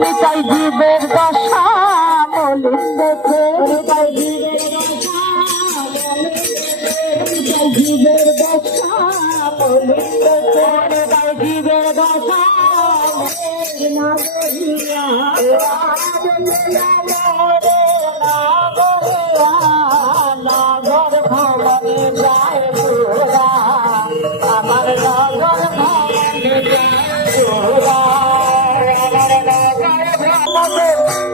নিতাই জীবের দশা মলিন্দেছে, নিতাই জীবের দশা মলিন্দেছে, নিতাই জীবের দশা না বলিয়া নগর ভবনে যায় আমার নগর ভবনে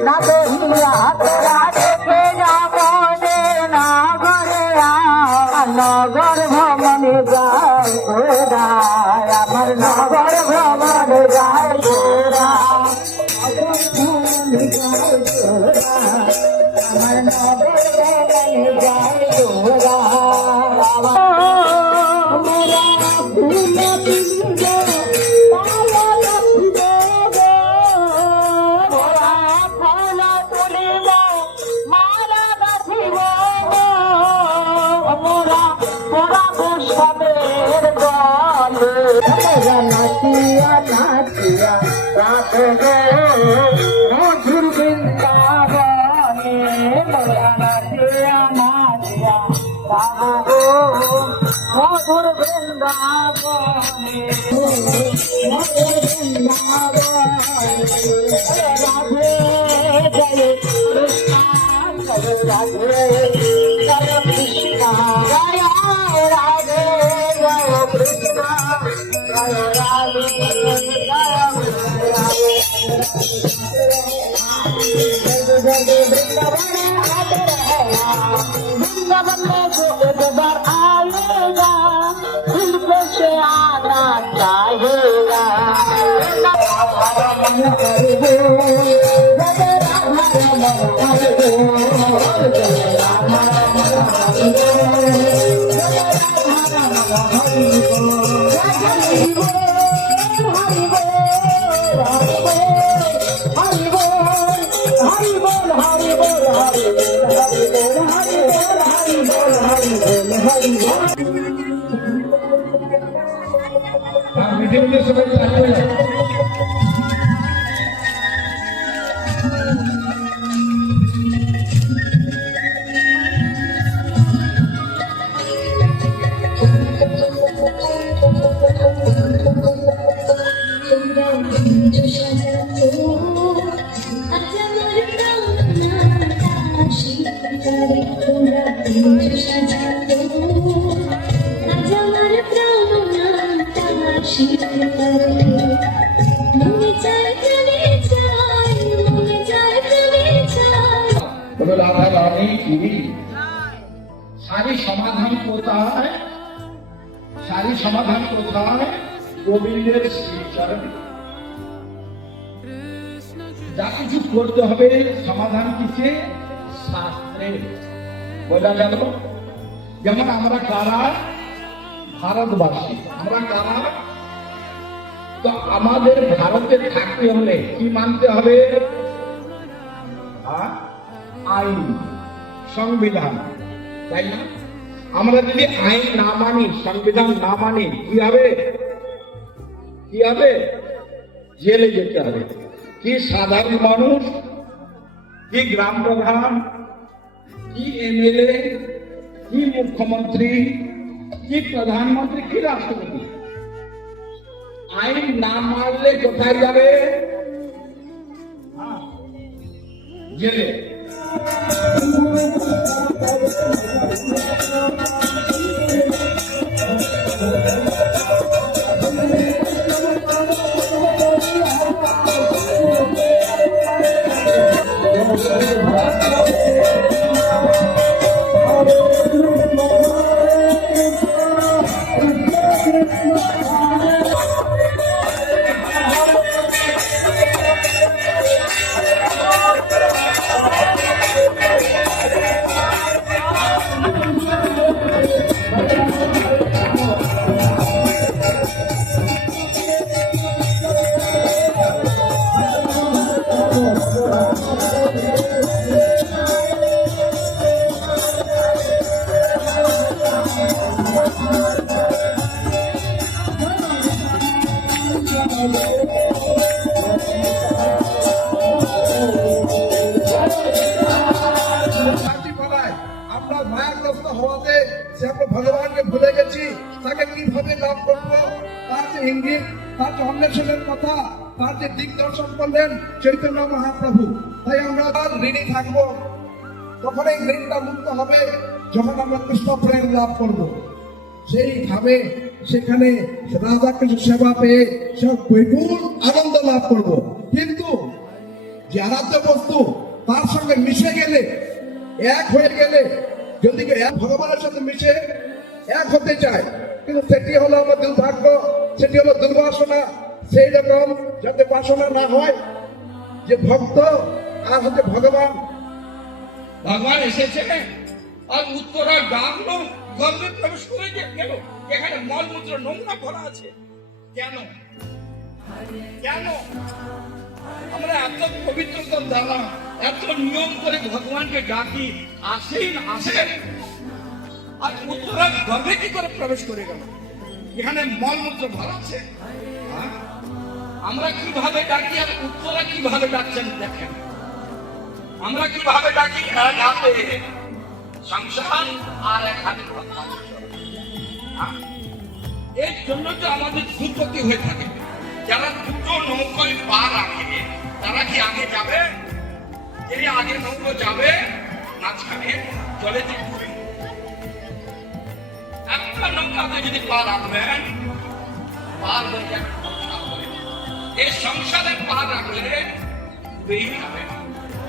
না বলিয়া তোরা দেখে যাবনে নগরে নগর ভ্রমণে যায় তোরা আমার নগর ভ্রমণে যায় তোরা আমার নগর ভ্রমণে যায় তোরা নাচিয়া নাচিয়া রাতে মধুর বৃন্দাবনে নাচিয়া নাচিয়া মধুর বৃন্দাবনে মধুর বৃন্দাবনে রাধে জয় কৃষ্ণ জয় রাধে জয় কৃষ্ণ জয় রাধে জয় কৃষ্ণ वृंदावन में जो एक बार आएगा दिल पे से आना चाहेगा सारी समाधान कोথায় सारी समाधान कोথায় গোবিন্দের শ্রীচরণে যা কিছু করতে হবে সমাধান কিসে শাস্ত্রে বোঝা গেল যেমন আমরা কারা ভারতবাসী আমরা কারা তো আমাদের ভারতে থাকতে হলে কি মানতে হবে আইন সংবিধান তাই না আমরা যদি আইন না মানি সংবিধান না মানি কি হবে জেলে যেতে হবে কি সাধারণ মানুষ কি গ্রাম প্রধান কি এমএলএ কি মুখ্যমন্ত্রী কি প্রধানমন্ত্রী কি রাষ্ট্রপতি আইন না মানলে কোথায় যাবে জেলে তার যে অন্বেষণের কথা, তার যে দিগদর্শন করলেন চৈতন্য মহাপ্রভু। তাই আমরা তার ঋণী থাকবো। তখন এই ঋণটা মুক্ত হবে যখন আমরা কৃষ্ণ প্রেম লাভ করব। সেইভাবে সেখানে রাধা কৃষ্ণ সেবা পেয়ে সব বিপুল আনন্দ লাভ করব। কিন্তু যে আরাধ্য বস্তু তার সঙ্গে মিশে গেলে, এক হয়ে গেলে, যদি কেউ এক ভগবানের সাথে মিশে এক হতে চায়, কিন্তু সেটি হলো আমার দুর্ভাগ্য, সেটি হলো দুর্বাসনা। সেই রকম যাতে বাসনা না হয় যে ভক্ত আর হচ্ছে ভগবান। ভগবান এসেছে আর উত্তরা ডাকলো, গর্ভে প্রবেশ করে গেল। এখানে মলমূত্র নোংরা ভরা আছে। কেন কেন আমরা এত পবিত্রতার দ্বারা এত নিয়ম করে ভগবানকে ডাকি, আসেন আসেন, আর উত্তরা গর্ভে কি করে প্রবেশ করে গেল? এখানে মলমূত্র ভরা আছে। হ্যাঁ? আমরা কিভাবে ডাকি আর উত্তরা কিভাবে ডাকছেন দেখেন। আমরা কিভাবে ডাকি, এক হাতে সংসার আর এক হাতে ভগবান। এর জন্য তো আমাদের দুর্গতি হয়ে থাকে। যারা দুটো নৌকায় পা রাখে তারা কি আগে যাবে? যিনি আগে নৌকো যাবে, মাঝখানে জলে যে ডুবে। একটা নৌকাতে যদি পা রাখবেন, পার হয়ে যাবে সংসার হয়ে। এই সংসারে পা রাখলে ডুবেই যাবে।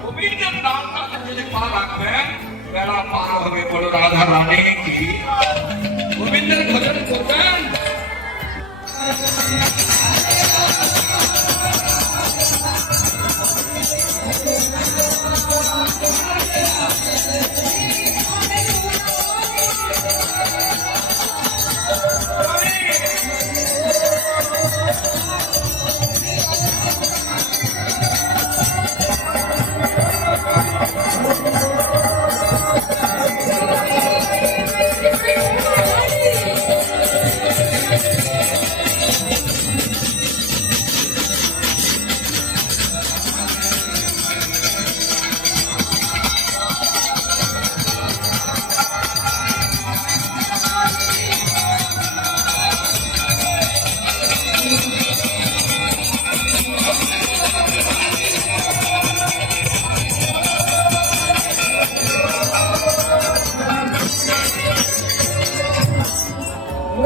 গোবিন্দের নামটাতে যদি পা রাখবেন, বেড়া পার হবে। বলো রাধা রানী কি। গোবিন্দের ভজন করবেন।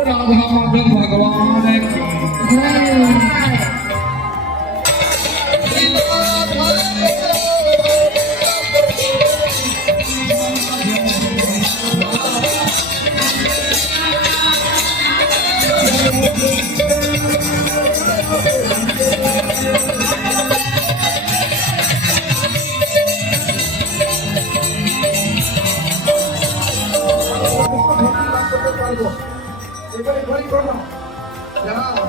राधा माधव भगवान की। এবারে ঘড়ি করো Ah,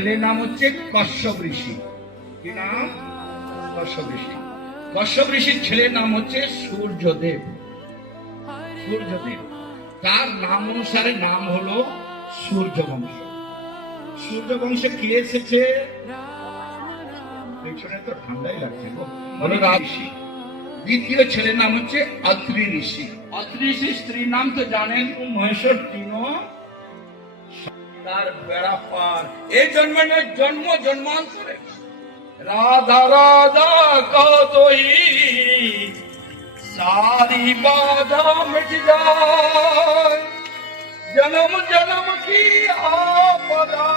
ছেলের নাম হচ্ছে কশ্যপ ঋষি। কি নাম? কশ্যপ ঋষি। কশ্যপ ঋষির ছেলের নাম হচ্ছে সূর্যদেব। সূর্যদেব, তার নাম অনুসারে নাম হলো সূর্যবংশ। সূর্যবংশে কে এসেছে? পেছনে তো ঠান্ডাই লাগছে গো। বলো ঋষি। দ্বিতীয় ছেলের নাম হচ্ছে অত্রি ঋষি। অত্রি ঋষির স্ত্রীর নাম তো জানেন, মহেশ্বর তিন। তার বেড়া পার এই জন্মে নয়, জন্ম জন্মান্তরে রাধা রাধা কতই सारी बाधा मिट जाए, जन्म जन्म की आपदा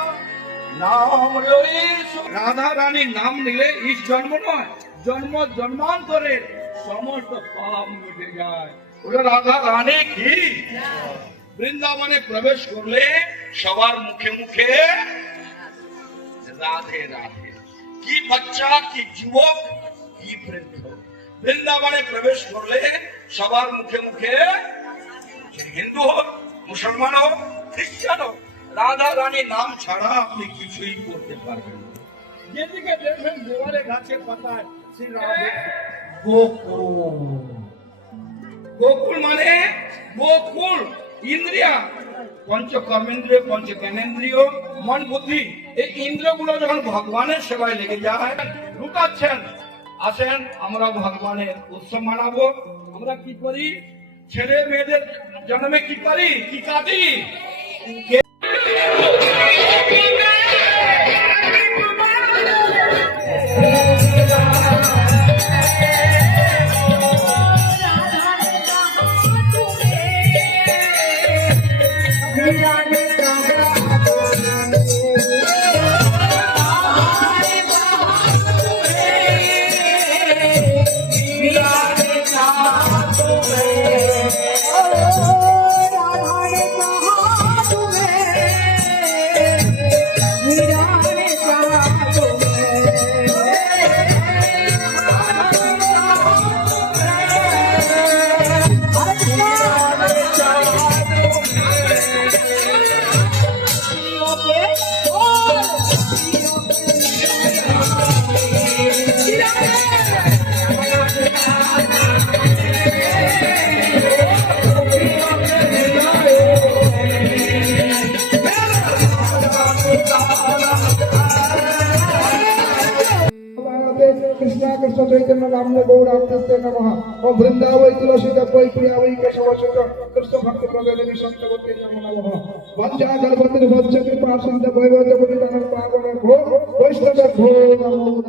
नाम लो यीशु। রাধা রানীর নাম নিলে এই জন্ম নয়, জন্ম জন্মান্তরের সমস্ত পাপ মিটে যায়। ওটা রাধা রানী কি বৃন্দাবনে প্রবেশ করলে সবার মুখে মুখে রাধে রাধে। কি বাচ্চা, কি যুবক, কি বৃদ্ধ, বৃন্দাবনে প্রবেশ করলে সবার মুখে মুখে, হিন্দু হোক, মুসলমান হোক, খ্রিস্টান হোক, রাধা রানী নাম ছাড়া আপনি কিছুই করতে পারবেন না। যেদিকে দেখবেন দেওয়ালে গাছের পাতায় শ্রী রাধে। গোকুল, গোকুল মানে গোকুল ইন্দ্রিয়া, পঞ্চ কর্মেন্দ্রিয়, পঞ্চ জ্ঞানেন্দ্রিয়, মন বুদ্ধি, এই ইন্দ্রিয়গুলো যখন ভগবানের সেবায় লেগে যায়, লুটাচ্ছেন। আসেন আমরা ভগবানের উৎসব মানাবো। আমরা কি করি? ছেলে মেয়েদের জন্মে কি করি? কি কাটি? कृष्णा कृष्ण चैतन्य नामने गौरांगस्ते नमः। ओम वृंदावै तुलसीदा वै प्रिया वै केशवसुत कृष्ण भक्त प्रगति विशंतवते नमः। वंजा जलपति वंश कृपा सिंधु वैभव जगति पावन भो वैष्णव भो नमो।